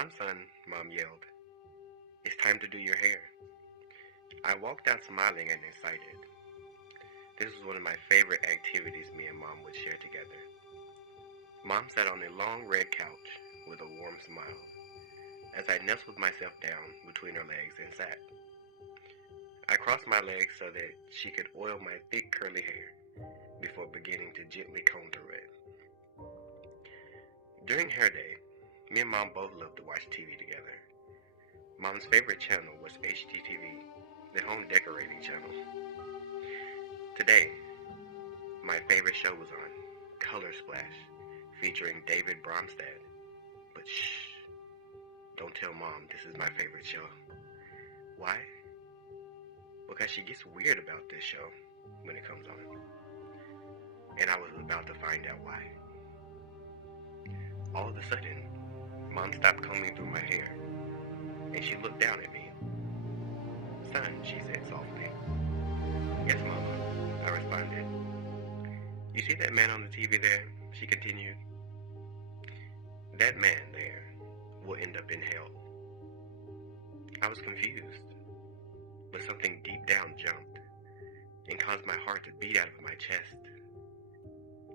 Come on, son, Mom yelled. It's time to do your hair. I walked out smiling and excited. This was one of my favorite activities me and Mom would share together. Mom sat on a long red couch with a warm smile as I nestled myself down between her legs and sat. I crossed my legs so that she could oil my thick curly hair before beginning to gently comb through it. During hair day, me and Mom both loved to watch TV together. Mom's favorite channel was HGTV, the home decorating channel. Today, my favorite show was on, Color Splash, featuring David Bromstad. But shh, don't tell Mom this is my favorite show. Why? Because she gets weird about this show when it comes on. And I was about to find out why. All of a sudden, Mom stopped combing through my hair, and she looked down at me. Son, she said softly. Yes, Mama, I responded. You see that man on the TV there? She continued. That man there will end up in hell. I was confused, but something deep down jumped and caused my heart to beat out of my chest.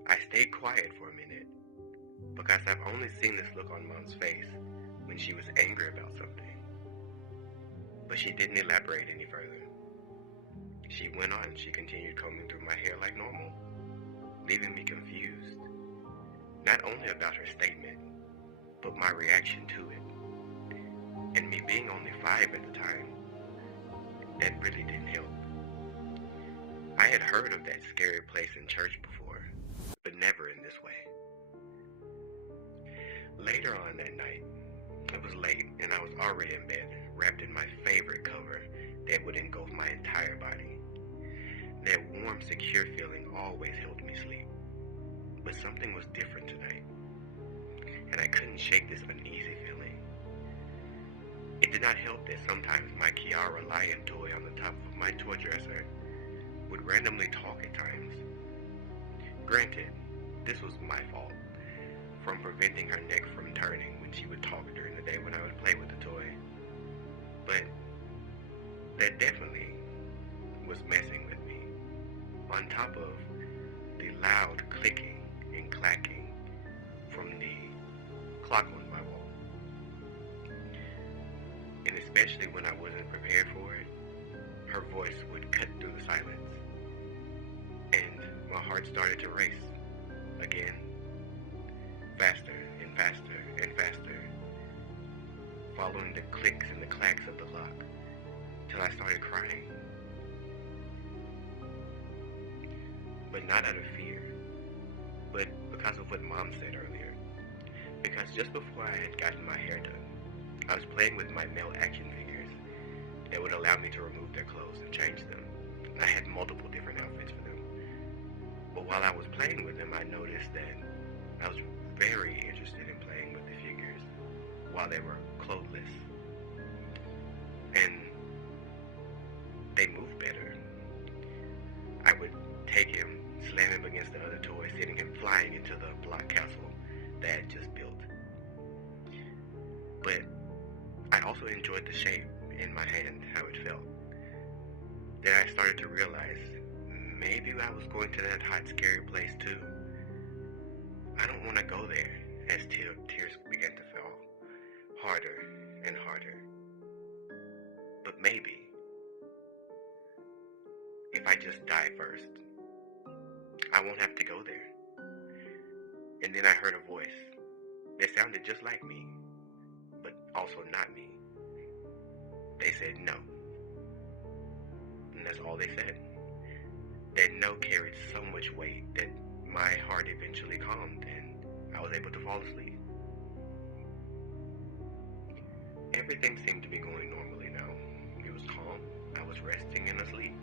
I stayed quiet for a minute because I've only seen this look on Mom's face when she was angry about something. But she didn't elaborate any further. She went on. She continued combing through my hair like normal, leaving me confused, not only about her statement, but my reaction to it. And me being only 5 at the time, that really didn't help. I had heard of that scary place in church before, but never in this way. Later on that night, it was late and I was already in bed, wrapped in my favorite cover that would engulf my entire body. That warm, secure feeling always helped me sleep. But something was different tonight, and I couldn't shake this uneasy feeling. It did not help that sometimes my Kiara lion toy on the top of my toy dresser would randomly talk at times. Granted, this was my fault, from preventing her neck from turning when she would talk during the day when I would play with the toy. But that definitely was messing with me, on top of the loud clicking and clacking from the clock on my wall. And especially when I wasn't prepared for it, her voice would cut through the silence, and my heart started to race again, faster and faster and faster, following the clicks and the clacks of the clock, till I started crying. But not out of fear, but because of what Mom said earlier. Because just before I had gotten my hair done, I was playing with my male action figures that would allow me to remove their clothes and change them. And I had multiple different outfits for them. But while I was playing with them, I noticed that I was very interested in playing with the figures while they were clothless. And they moved better. I would take him, slam him against the other toys, sending him flying into the block castle that I had just built. But I also enjoyed the shape in my hand, how it felt. Then I started to realize maybe I was going to that hot, scary place too. I don't want to go there, as tears began to fall harder and harder. But maybe if I just die first, I won't have to go there. And then I heard a voice that sounded just like me, but also not me. They said no. And that's all they said. That no carried so much weight that my heart eventually calmed and I was able to fall asleep. Everything seemed to be going normally now. It was calm, I was resting and asleep.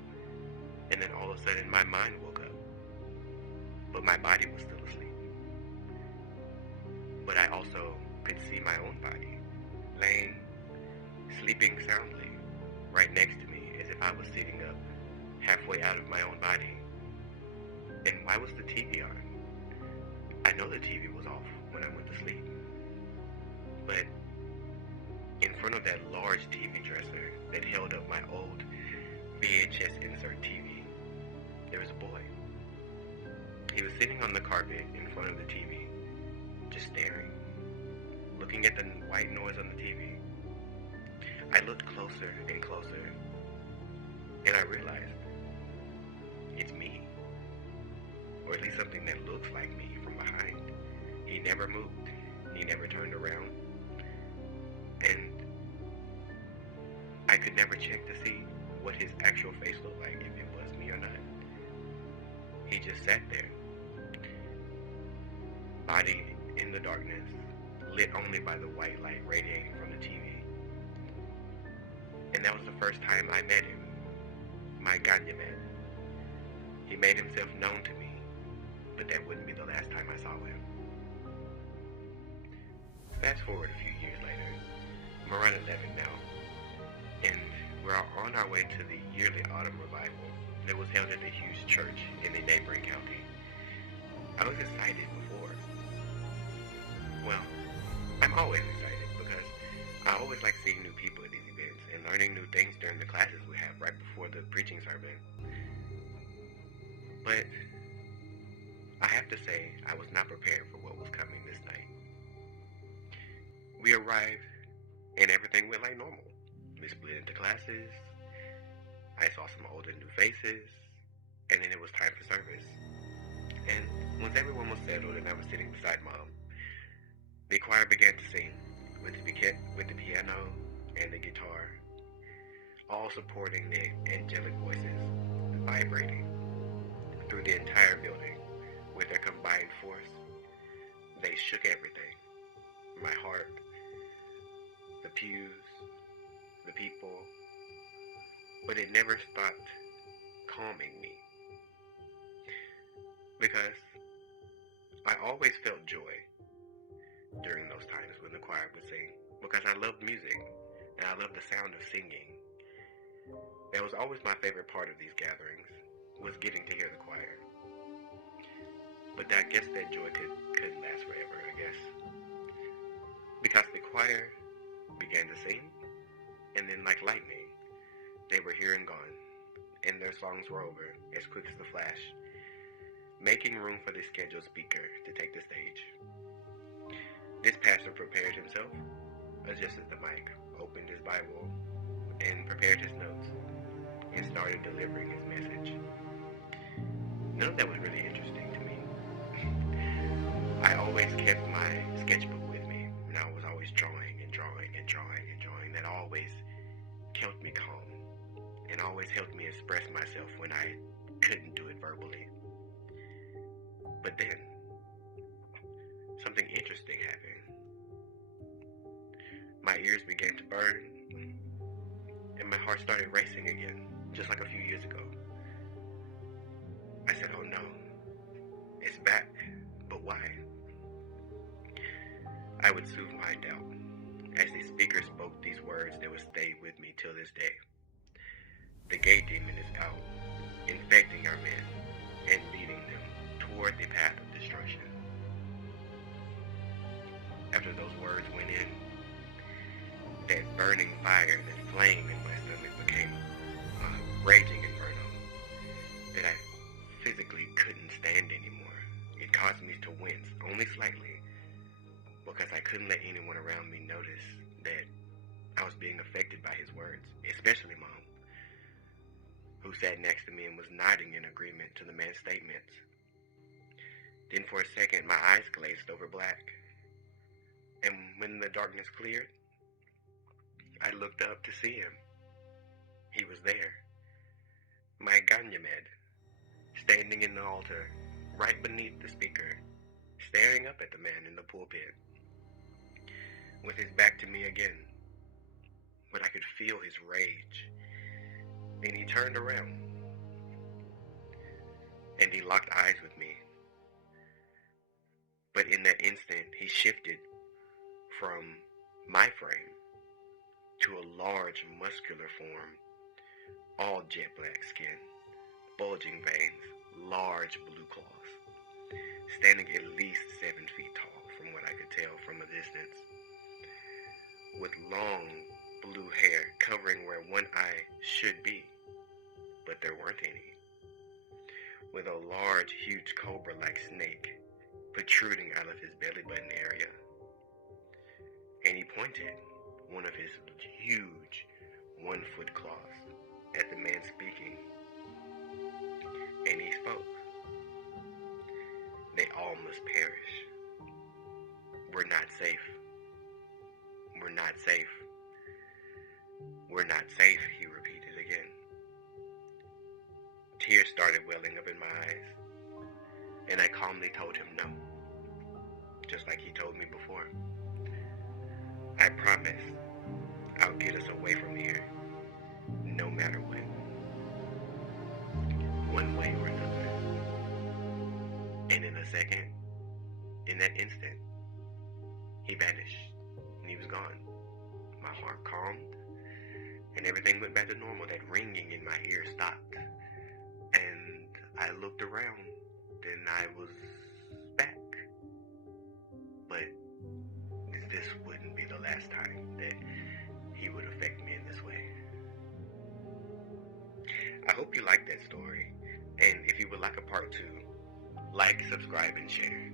And then all of a sudden my mind woke up. But my body was still asleep. But I also could see my own body, laying, sleeping soundly, right next to me as if I was sitting up, halfway out of my own body. And why was the TV on? I know the TV was off when I went to sleep. But front of that large TV dresser that held up my old VHS insert TV, there was a boy. He was sitting on the carpet in front of the TV, just staring, looking at the white noise on the TV. I looked closer and closer, and I realized it's me, or at least something that looks like me from behind. He never moved. He never turned around, and I could never check to see what his actual face looked like, if it was me or not. He just sat there, body in the darkness, lit only by the white light radiating from the TV. And that was the first time I met him, my Ganyamede. He made himself known to me, but that wouldn't be the last time I saw him. Fast forward a few years later, I'm around 11 now, and we're on our way to the yearly autumn revival that was held at a huge church in a neighboring county. I was excited before. Well, I'm always excited because I always like seeing new people at these events and learning new things during the classes we have right before the preaching sermon. But I have to say, I was not prepared for what was coming this night. We arrived, and everything went like normal. We split into classes. I saw some old and new faces, and then it was time for service. And once everyone was settled and I was sitting beside Mom, the choir began to sing with the piano and the guitar, all supporting the angelic voices, vibrating through the entire building with their combined force. They shook everything. My heart, the pews, the people, but it never stopped calming me. Because I always felt joy during those times when the choir would sing, because I loved music and I loved the sound of singing. That was always my favorite part of these gatherings, was getting to hear the choir. But I guess that joy couldn't last forever, I guess. Because the choir began to sing, and then like lightning, they were here and gone, and their songs were over as quick as the flash, making room for the scheduled speaker to take the stage. This pastor prepared himself, adjusted the mic, opened his Bible, and prepared his notes, and started delivering his message. None of that was really interesting to me. I always kept my sketchbook with me, and I was always drawing and drawing and drawing and drawing. That always kept me calm, and always helped me express myself when I couldn't do it verbally. But then, something interesting happened. My ears began to burn, and my heart started racing again, just like a few years ago. I said, oh no, it's back, but why? I would soothe my doubt as the speaker spoke these words that would stay with me till this day. The gay demon is out, infecting our men and leading them toward the path of destruction. After those words went in, that burning fire, that flame in my stomach became a raging inferno that I physically couldn't stand anymore. It caused me to wince, only slightly, because I couldn't let anyone around me notice that I was being affected by his words, especially Mom, who sat next to me and was nodding in agreement to the man's statements. Then for a second, my eyes glazed over black, and when the darkness cleared, I looked up to see him. He was there, my Ganyamede, standing in the altar, right beneath the speaker, staring up at the man in the pulpit, with his back to me again. But I could feel his rage. Then he turned around, and he locked eyes with me. But in that instant, he shifted from my frame to a large, muscular form, all jet black skin, bulging veins, large blue claws, standing at least 7 feet tall from what I could tell from a distance. with long blue hair covering where one eye should be, but there weren't any, with a large, huge cobra-like snake protruding out of his belly button area. And he pointed one of his huge 1-foot claws at the man speaking, and he spoke. They all must perish. We're not safe. We're not safe. We're not safe, he repeated again. Tears started welling up in my eyes, and I calmly told him no, just like he told me before. I promise I'll get us away from here, no matter what. One way or another. And in a second, in that instant, he vanished, and he was gone. My heart calmed, and everything went back to normal. That ringing in my ear stopped, and I looked around, and I was back. But this wouldn't be the last time that he would affect me in this way. I hope you liked that story, and if you would like a part 2, like, subscribe, and share.